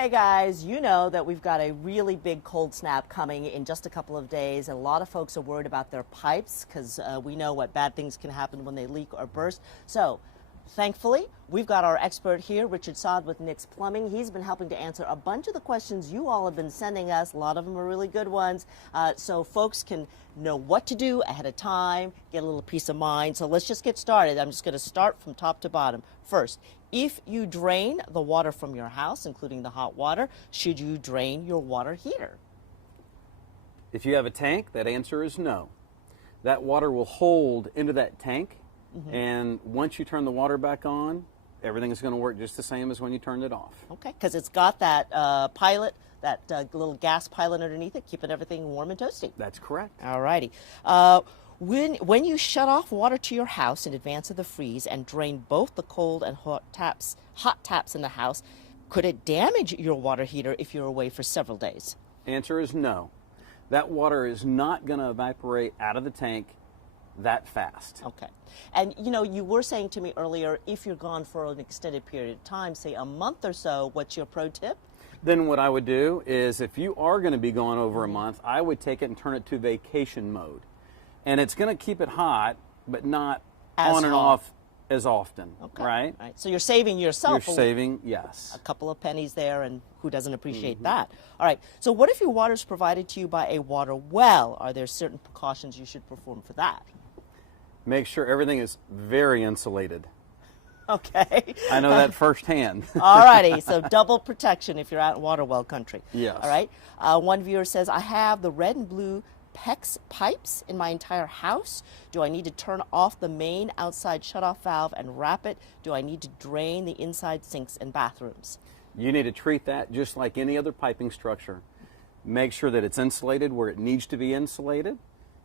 Hey guys, you know that we've got a really big cold snap coming in just a couple of days. A lot of folks are worried about their pipes because we know what bad things can happen when they leak or burst. So thankfully, we've got our expert here, Richard Saad with Nick's Plumbing. He's been helping to answer a bunch of the questions you all have been sending us. A lot of them are really good ones. So folks can know what to do ahead of time, get a little peace of mind. So let's just get started. I'm just going to start from top to bottom. First, if you drain the water from your house, including the hot water, should you drain your water heater? If you have a tank, that answer is no. That water will hold into that tank, and once you turn the water back on, everything is going to work just the same as when you turned it off. Okay, because it's got that pilot, that little gas pilot underneath it, keeping everything warm and toasty. That's correct. All righty. When you shut off water to your house in advance of the freeze and drain both the cold and hot taps in the house, could it damage your water heater if you're away for several days? Answer is no. That water is not going to evaporate out of the tank that fast. Okay. And you know, you were saying to me earlier, if you're gone for an extended period of time, say a month or so, what's your pro tip? Then what I would do is, if you are going to be gone over a month, I would take it and turn it to vacation mode. And it's going to keep it hot, but not As on and hot. off as often, Okay. right? Right. So you're saving yourself You're saving, yes. a couple of pennies there, and who doesn't appreciate that? All right. So what if your water is provided to you by a water well? Are there certain precautions you should perform for that? Make sure everything is very insulated. Okay. I know that firsthand. All righty. So double protection if you're out in water well country. Yes. All right. One viewer says, I have the red and blue PEX pipes in my entire house. Do I need to turn off the main outside shutoff valve and wrap it? Do I need to drain the inside sinks and bathrooms? You need to treat that just like any other piping structure. Make sure that it's insulated where it needs to be insulated.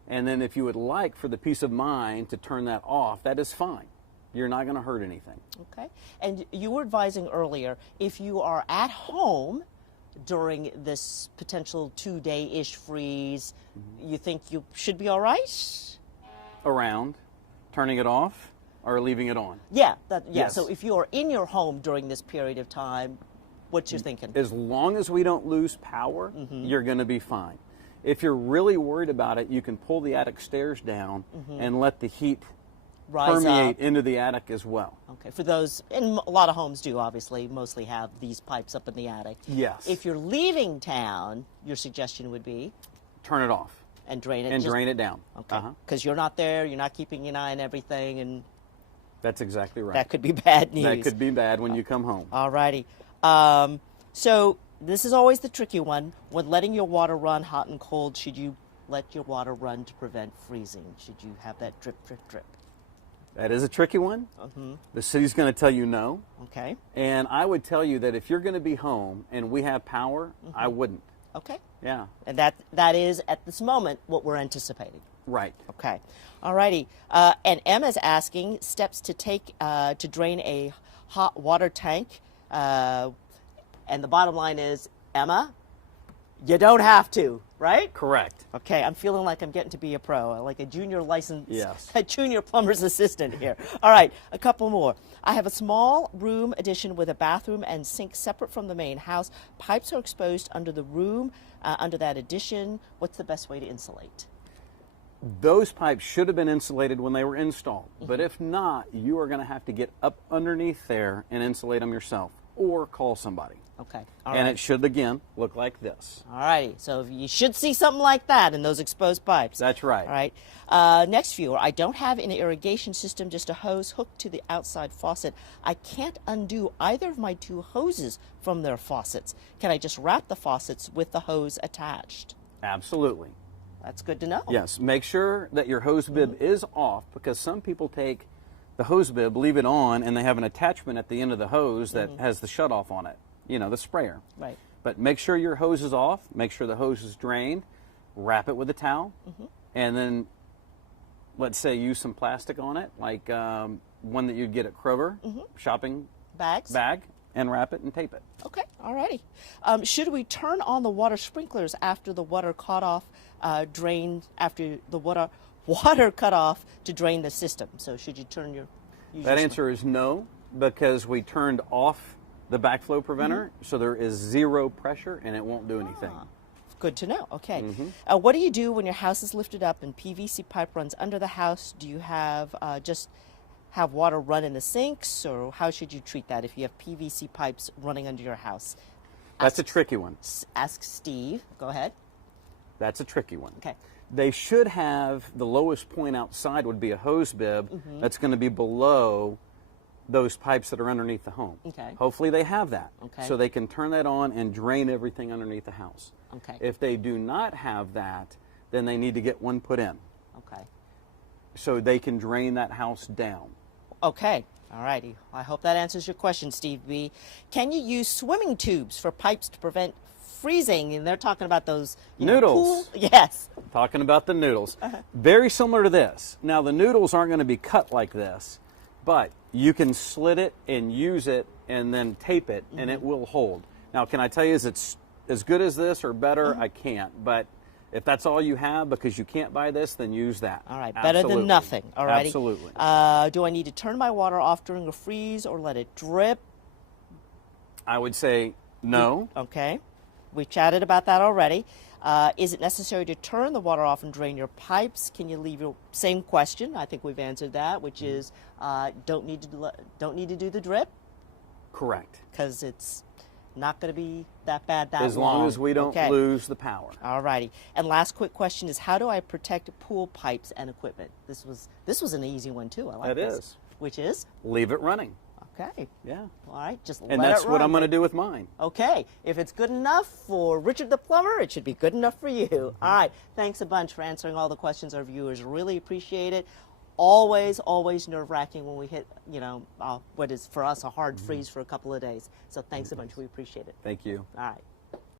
And then if you would like for the peace of mind to turn that off, that is fine. You're not going to hurt anything. Okay. And you were advising earlier, if you are at home during this potential 2-day-ish freeze, you think you should be all right? Around, turning it off or leaving it on. Yeah. Yes. So if you're in your home during this period of time, what's your thinking? As long as we don't lose power, you're going to be fine. If you're really worried about it, you can pull the attic stairs down and let the heat Rise permeate up. into the attic as well. Okay. For those, and a lot of homes do obviously mostly have these pipes up in the attic. Yes. If you're leaving town, your suggestion would be? Turn it off. And drain it. And drain it down. Okay. Because you're not there, you're not keeping an eye on everything, and That's exactly right. that could be bad news. That could be bad when you come home. All righty. So this is always the tricky one. When letting your water run hot and cold, should you let your water run to prevent freezing? Should you have that drip, drip, drip? That is a tricky one. The city's going to tell you no. Okay. And I would tell you that if you're going to be home and we have power, I wouldn't. Okay. Yeah. And that is, at this moment, what we're anticipating. Right. Okay. All righty. And Emma's asking steps to take to drain a hot water tank. And the bottom line is, Emma, you don't have to, right? Correct. Okay, I'm feeling like I'm getting to be a pro, like a junior licensed, Yes. a junior plumber's assistant here. All right, a couple more. I have a small room addition with a bathroom and sink separate from the main house. Pipes are exposed under the room, under that addition. What's the best way to insulate? Those pipes should have been insulated when they were installed. But if not, you are going to have to get up underneath there and insulate them yourself or call somebody. Okay. And it should, again, look like this. All righty. So you should see something like that in those exposed pipes. That's right. All right. Next viewer, I don't have an irrigation system, just a hose hooked to the outside faucet. I can't undo either of my two hoses from their faucets. Can I just wrap the faucets with the hose attached? Absolutely. That's good to know. Yes. Make sure that your hose bib is off, because some people take the hose bib, leave it on, and they have an attachment at the end of the hose that has the shutoff on it. You know, the sprayer. Right. But make sure your hose is off. Make sure the hose is drained. Wrap it with a towel. And then, let's say, use some plastic on it, like one that you'd get at Kroger, shopping Bags? bag, and wrap it and tape it. Okay. All righty. Should we turn on the water sprinklers after the water cut off, drained, after the water cut off to drain the system? So should you turn your... That answer is no, because we turned off the backflow preventer, so there is zero pressure and it won't do anything. Good to know. Okay. What do you do when your house is lifted up and PVC pipe runs under the house? Do you have just have water run in the sinks, or how should you treat that if you have PVC pipes running under your house? That's a tricky one. Ask Steve. Go ahead. That's a tricky one. Okay. They should have, the lowest point outside would be a hose bib that's going to be below those pipes that are underneath the home. Okay. Hopefully they have that. Okay. So they can turn that on and drain everything underneath the house. Okay. If they do not have that, then they need to get one put in Okay. so they can drain that house down. Okay. All righty. I hope that answers your question, Steve B. Can you use swimming tubes for pipes to prevent freezing? And they're talking about those Noodles. Yes. Talking about the noodles. Very similar to this. Now the noodles aren't going to be cut like this, but you can slit it and use it and then tape it and it will hold. Now can I tell you, is it's as good as this or better? I can't, but if that's all you have because you can't buy this, then use that. All right, better than nothing. All righty. Absolutely. Do I need to turn my water off during a freeze or let it drip? I would say no. Okay. We've chatted about that already. Is it necessary to turn the water off and drain your pipes? Can you leave your same question? I think we've answered that, which is don't need to do the drip Correct. because it's not going to be that bad that As long as we don't Okay. lose the power. All righty. And last quick question is, how do I protect pool pipes and equipment? This was an easy one too. I like That this. is. Which is? Leave it running. Okay. Yeah. All right. Just And let that's it what run. I'm going to do with mine. Okay. If it's good enough for Richard the plumber, it should be good enough for you. All right. Thanks a bunch for answering all the questions our viewers really appreciate it. Always, always nerve-wracking when we hit, what is for us a hard freeze for a couple of days. So thanks a bunch. We appreciate it. Thank you. All right.